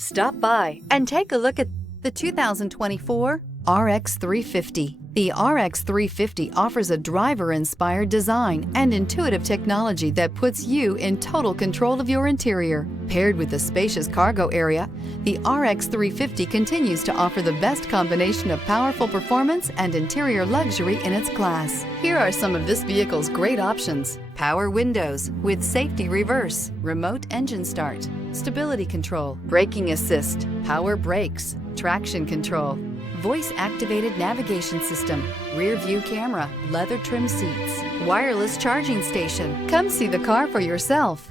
Stop by and take a look at the 2024 RX 350. The RX 350 offers a driver-inspired design and intuitive technology that puts you in total control of your interior. Paired with a spacious cargo area, the RX 350 continues to offer the best combination of powerful performance and interior luxury in its class. Here are some of this vehicle's great options: power windows with safety reverse, remote engine start, stability control, braking assist, power brakes, traction control, voice-activated navigation system, rear view camera, leather trim seats, wireless charging station. Come see the car for yourself.